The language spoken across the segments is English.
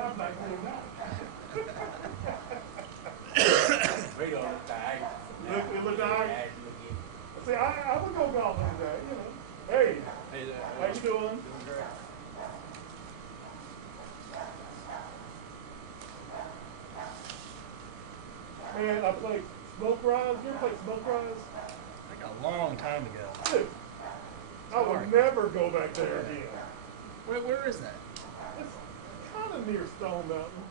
contact with him now. Radio looked alright. It looked alright. Yeah, it looked good. See, I would go golfing today, you know. Hey, Hey there. how you doing? Doing great. Man, I played Smoke Rise. You ever played Smoke Rise? Like a long time ago. Dude, I would never go back there again. Where is that? It's kind of near Stone Mountain.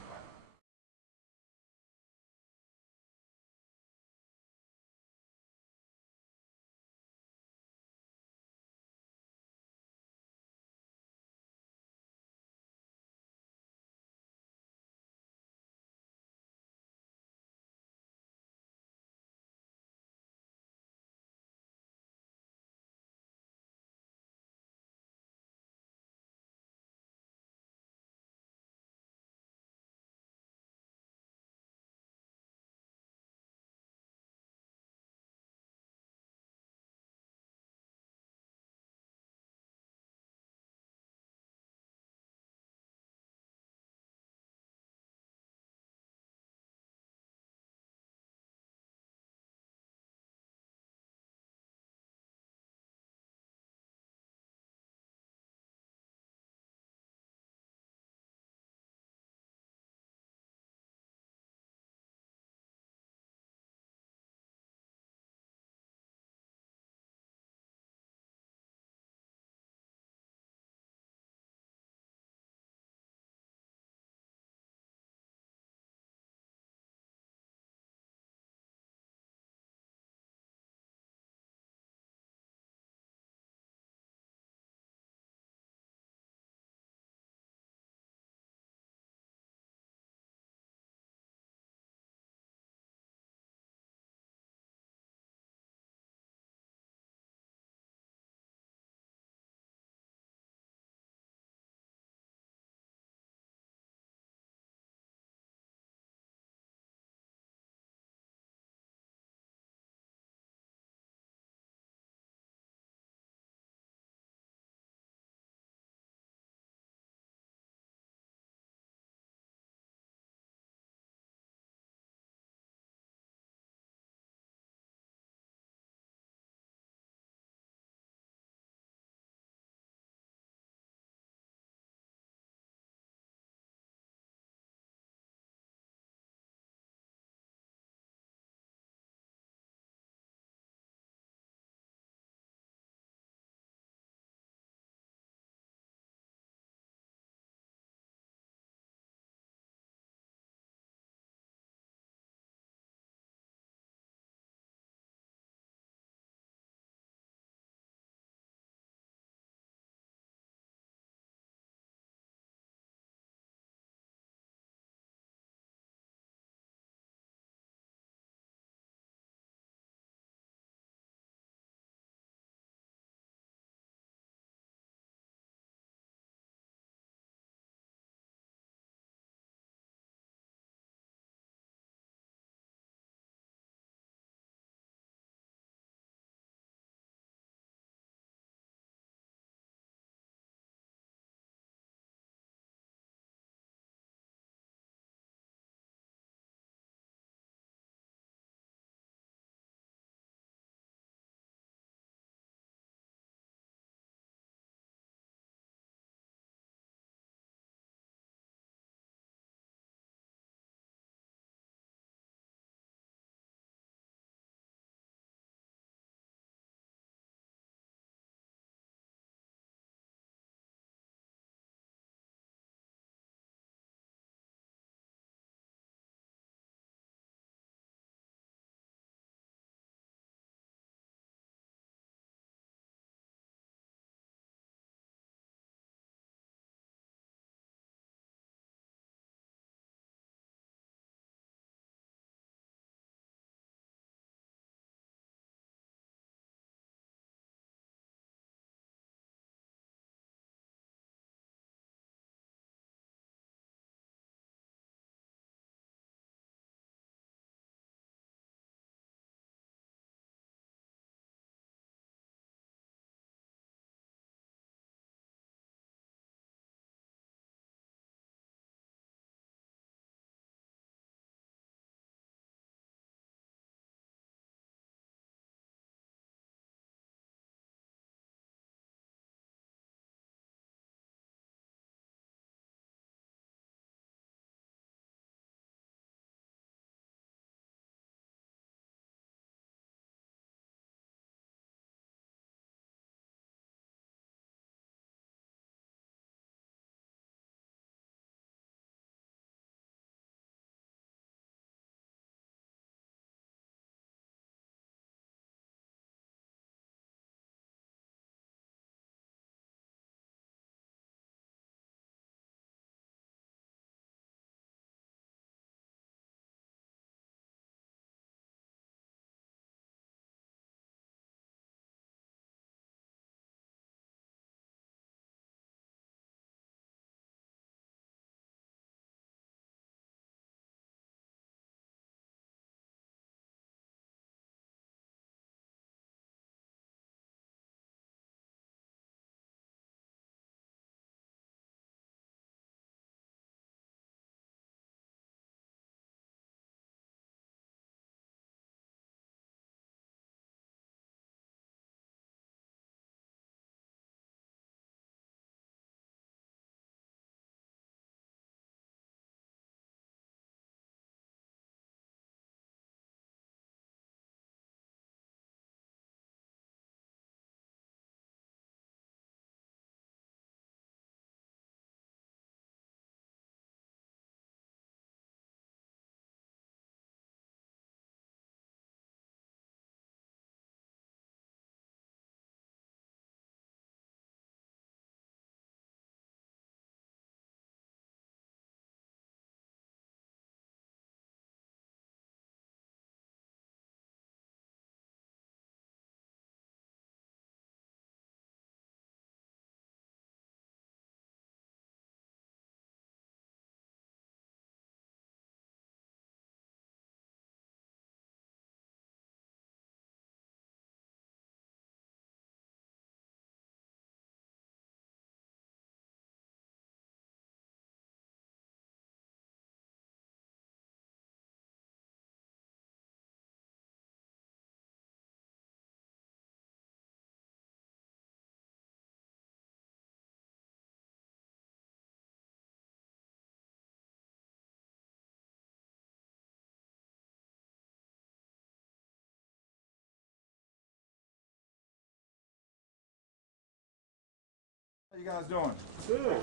How you guys doing? Good.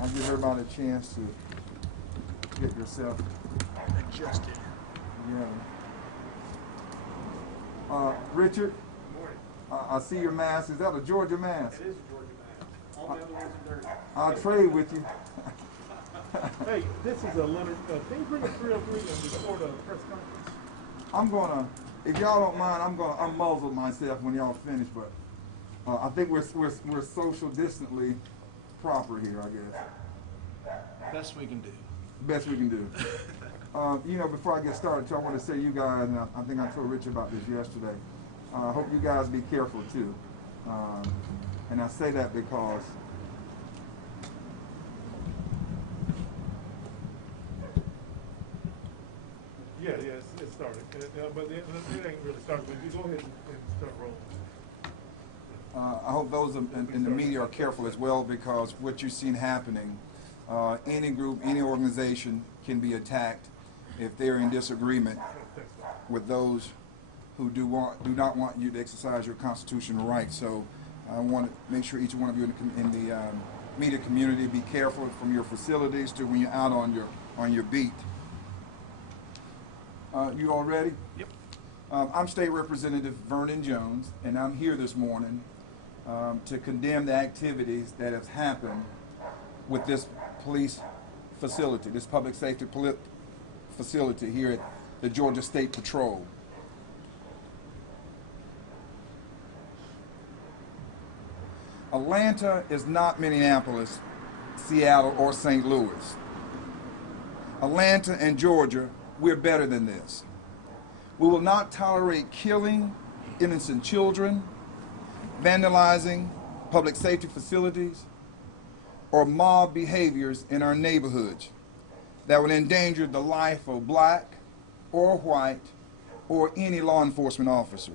I'll give everybody a chance to get yourself Adjusted. together. Richard, I see your mask. Is that a Georgia mask? It is a Georgia mask. All the other ones are dirty. I'll trade with you. Hey, this is a Leonard. Can you bring a 303 and record a press conference? I'm gonna, if y'all don't mind, I'm gonna unmuzzle myself when y'all finish. But I think we're social distantly proper here, I guess. Best we can do. Best we can do. You know, before I get started, I want to say you guys, and I think I told Rich about this yesterday, I hope you guys be careful too. And I say that because Yeah, it started. But it ain't really started. But you go ahead and start rolling. I hope those in the media are careful as well, because what you're seeing happening, any group, any organization can be attacked if they're in disagreement with those who do not want you to exercise your constitutional rights. So I want to make sure each one of you in the media community be careful from your facilities to when you're out on your beat. You all ready? Yep. I'm State Representative Vernon Jones, and I'm here this morning to condemn the activities that have happened with this police facility, this public safety facility here at the Georgia State Patrol. Atlanta is not Minneapolis, Seattle, or St. Louis. Atlanta and Georgia, we're better than this. We will not tolerate killing innocent children, vandalizing public safety facilities, or mob behaviors in our neighborhoods that would endanger the life of black or white or any law enforcement officer.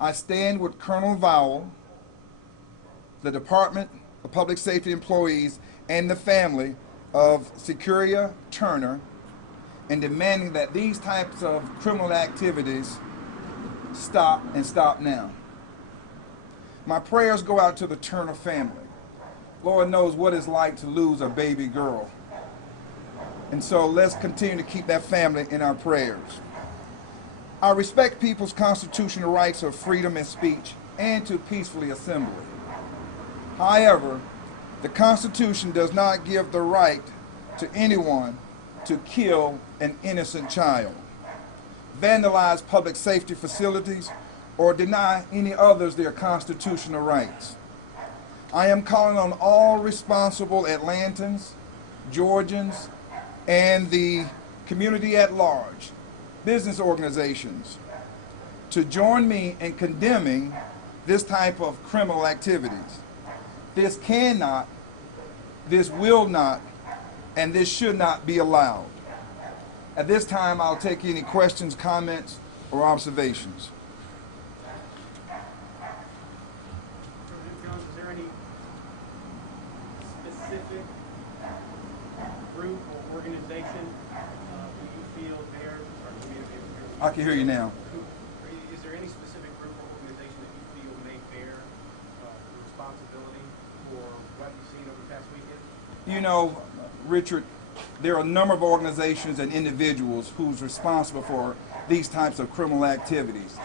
I stand with Colonel Vowell, the Department of Public Safety employees, and the family of Securia Turner in demanding that these types of criminal activities stop, and stop now. My prayers go out to the Turner family. Lord knows what it's like to lose a baby girl. And so let's continue to keep that family in our prayers. I respect people's constitutional rights of freedom of speech and to peacefully assemble. However, the Constitution does not give the right to anyone to kill an innocent child, vandalize public safety facilities, or deny any others their constitutional rights. I am calling on all responsible Atlantans, Georgians, and the community at large, business organizations, to join me in condemning this type of criminal activities. This cannot, this will not, and this should not be allowed. At this time, I'll take any questions, comments, or observations. President Jones, is there any specific group or organization that you feel bears, I can hear you now. is there any specific group or organization that you feel may bear responsibility for what you've seen over the past weekend? You know, Richard, there are a number of organizations and individuals who's responsible for these types of criminal activities.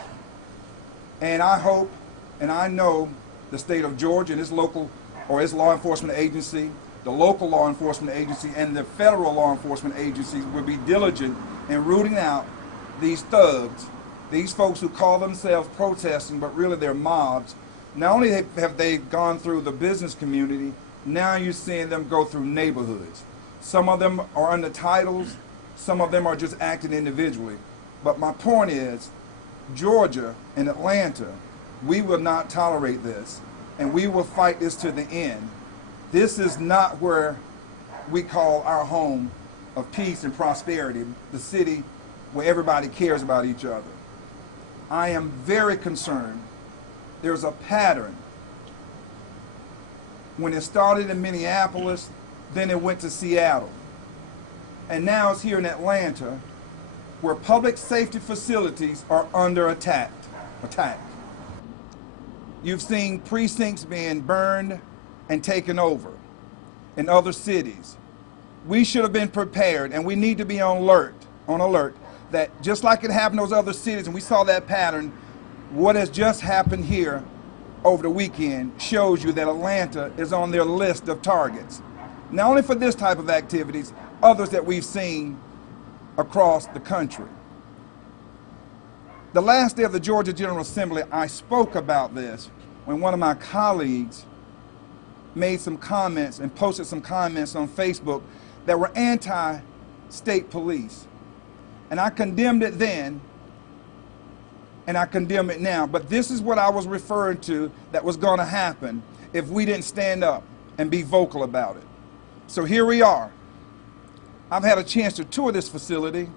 And I hope and I know the state of Georgia and its local or its law enforcement agency, the local law enforcement agency, and the federal law enforcement agencies will be diligent in rooting out these thugs, these folks who call themselves protesting, but really they're mobs. Not only have they gone through the business community, now you're seeing them go through neighborhoods. Some of them are under titles, some of them are just acting individually. But my point is, Georgia and Atlanta, we will not tolerate this, and we will fight this to the end. This is not where we call our home of peace and prosperity, the city where everybody cares about each other. I am very concerned. There's a pattern. When it started in Minneapolis, then it went to Seattle. And now it's here in Atlanta, where public safety facilities are under attack. You've seen precincts being burned and taken over in other cities. We should have been prepared, and we need to be on alert that just like it happened in those other cities, and we saw that pattern, what has just happened here over the weekend shows you that Atlanta is on their list of targets. Not only for this type of activities, others that we've seen across the country. The last day of the Georgia General Assembly, I spoke about this when one of my colleagues made some comments and posted some comments on Facebook that were anti-state police. And I condemned it then, and I condemn it now. But this is what I was referring to that was going to happen if we didn't stand up and be vocal about it. So here we are. I've had a chance to tour this facility.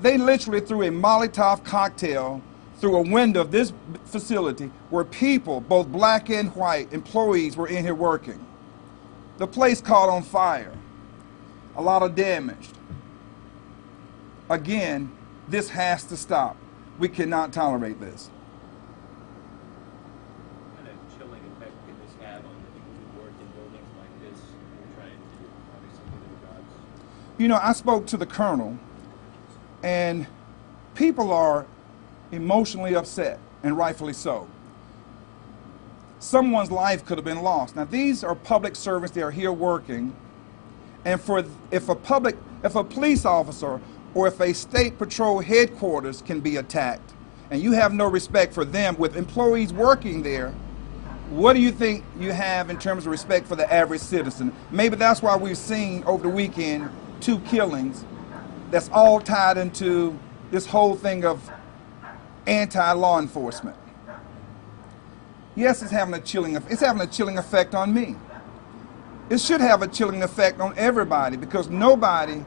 They literally threw a Molotov cocktail through a window of this facility where people, both black and white, employees were in here working. The place caught on fire. A lot of damage. Again, this has to stop. We cannot tolerate this. What kind of chilling effect can this have on the people who work in buildings like this and trying to obviously do their jobs? You know, I spoke to the colonel, and people are emotionally upset, and rightfully so. Someone's life could have been lost. Now, these are public servants. They are here working, and if a police officer or if a state patrol headquarters can be attacked, and you have no respect for them with employees working there, what do you think you have in terms of respect for the average citizen? Maybe that's why we've seen over the weekend 2 killings that's all tied into this whole thing of anti-law enforcement. Yes, it's having a chilling effect on me. It should have a chilling effect on everybody, because nobody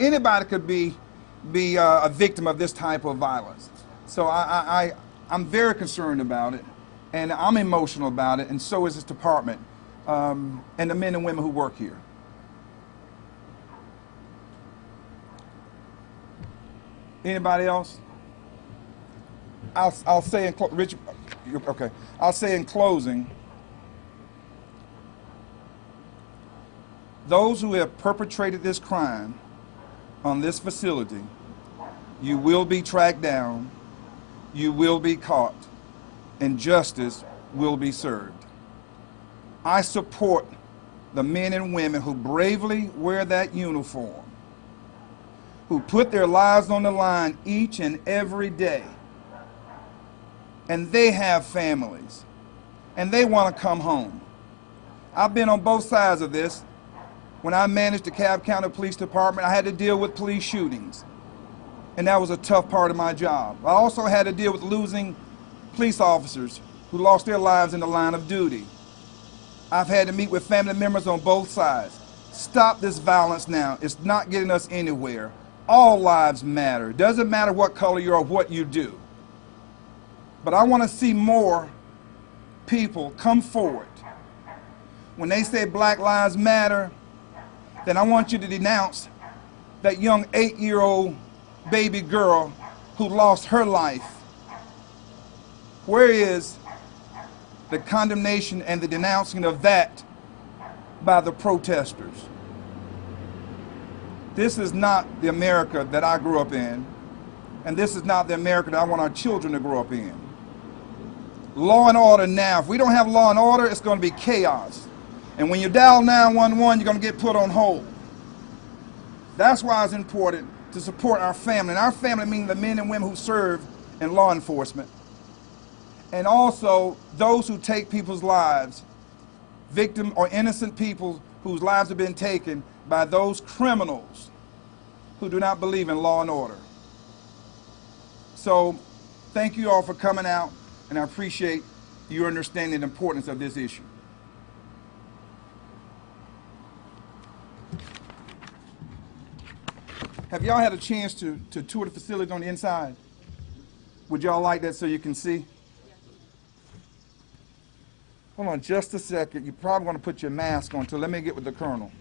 anybody could be a victim of this type of violence. So I'm very concerned about it, and I'm emotional about it, and so is this department, and the men and women who work here. Anybody else? I'll say in Richard, okay. I'll say in closing, those who have perpetrated this crime on this facility, you will be tracked down, you will be caught, and justice will be served. I support the men and women who bravely wear that uniform, who put their lives on the line each and every day. And they have families, and they want to come home. I've been on both sides of this. When I managed the Cobb County Police Department, I had to deal with police shootings, and that was a tough part of my job. I also had to deal with losing police officers who lost their lives in the line of duty. I've had to meet with family members on both sides. Stop this violence now. It's not getting us anywhere. All lives matter. It doesn't matter what color you are or what you do. But I want to see more people come forward. When they say Black Lives Matter, then I want you to denounce that young 8-year-old baby girl who lost her life. Where is the condemnation and the denouncing of that by the protesters? This is not the America that I grew up in, and this is not the America that I want our children to grow up in. Law and order now. If we don't have law and order, it's going to be chaos. And when you dial 911, you're going to get put on hold. That's why it's important to support our family. And our family means the men and women who serve in law enforcement. And also those who take people's lives, victim or innocent people whose lives have been taken by those criminals who do not believe in law and order. So thank you all for coming out, and I appreciate your understanding the importance of this issue. Have y'all had a chance to tour the facility on the inside? Would y'all like that so you can see? Hold on just a second. You're probably going to put your mask on, so let me get with the colonel.